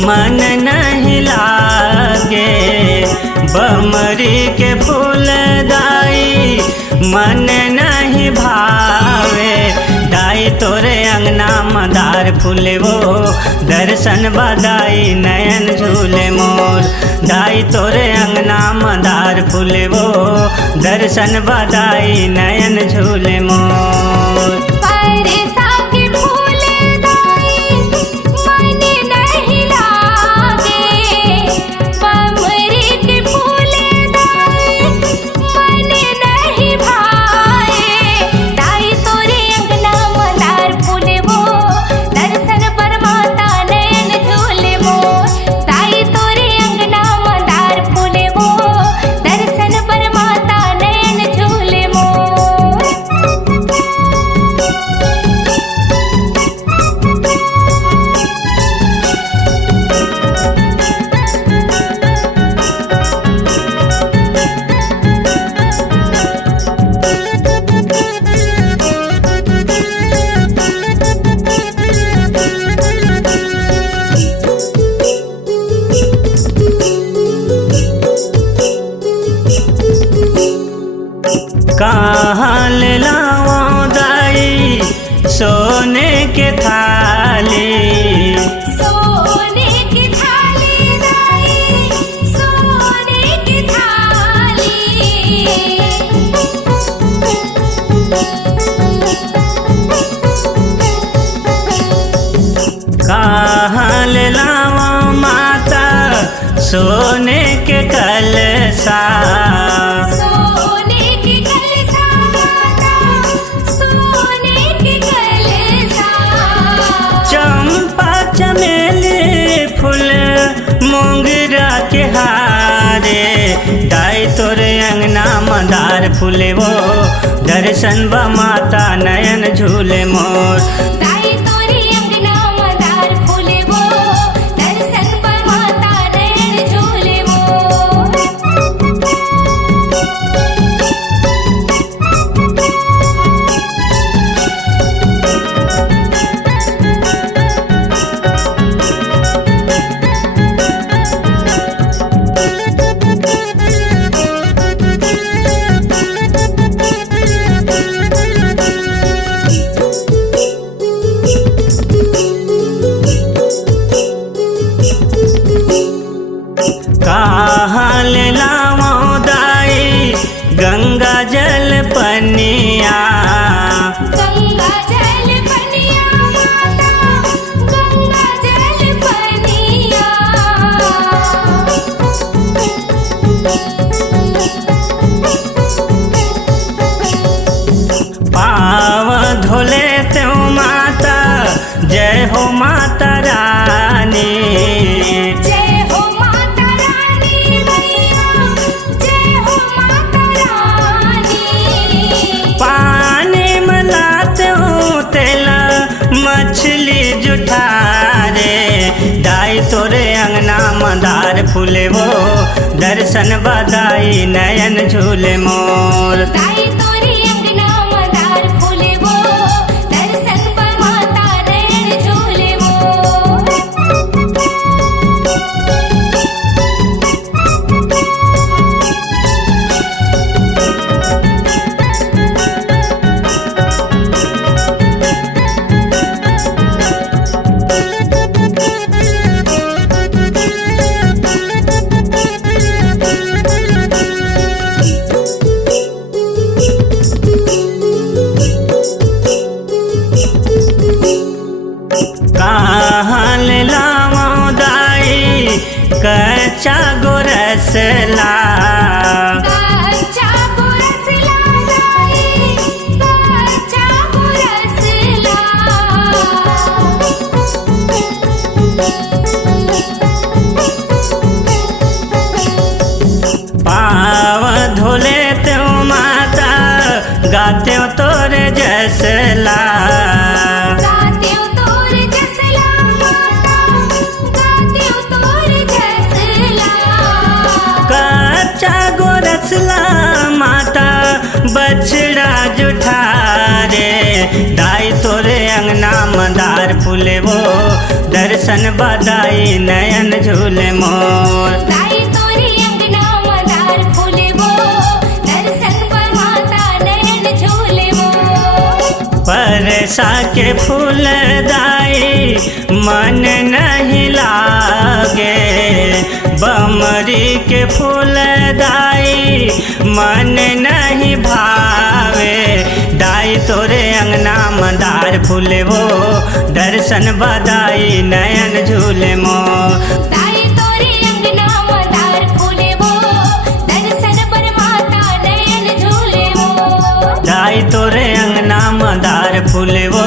मन नहीं लागे। बमरी के फूल दाई मन नहीं भावे। दाई तोरे अंगना मदार फूले वो दर्शन बदाई नयन झूले मोर। दाई तोरे अंगना मदार फूले वो दर्शन बदाई नयन झूले मोर। कहाँ ले लाऊं दाई सोने के थाली। सोने की थाली दाई सोने की थाली। कहाँ ले लाऊं माता सोने के कलसा। मोंगरा के हारे दाई तोरे अंगना मदार फूले वो दर्शन ब माता नयन झूले मोर। दाई तोरे अंगना मदार फूले वो दर्शन ब माता नयन झूले मोर। कहाँ ले लाऊं दाई गंगा जल पनिया। गंगा जल पनिया माता गंगा जल पनिया। पाव धोले त्यों माता जय हो माता रानी। मछली जुठारे दाई तोरे अंगना मदार फूले वो दर्शन बदाई नयन झूले मोर। दाई तोरे अंगना मदार फूले वो दर्शन ब माता नयन झूले मोर। कहाँ ले लाऊं दाई कच्चा गोरसला। कच्चा गोरसला दाई कच्चा गोरसला। पाव धोले त्यों माता गाते तोरे जसला। कच्चा दर्शन बदाई नयन झूले मोर। दाई तोरी अंगना मदार फूले वो दर्शन पर माता नयन झूले वो। परसा के फूल दाई मन नहीं लागे, बमरी के फूल दाई मन नहीं भावे। दाई तोरे अंगना मदार फूले वो दर्शन बदाई नयन झूले मोर। दाई तोरी अंगना मदार फूले वो दर्शन पर माता नयन झूले वो। दाई तोरे अंगना मदार फूले वो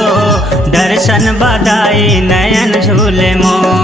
दर्शन बदाई नयन झूले मोर।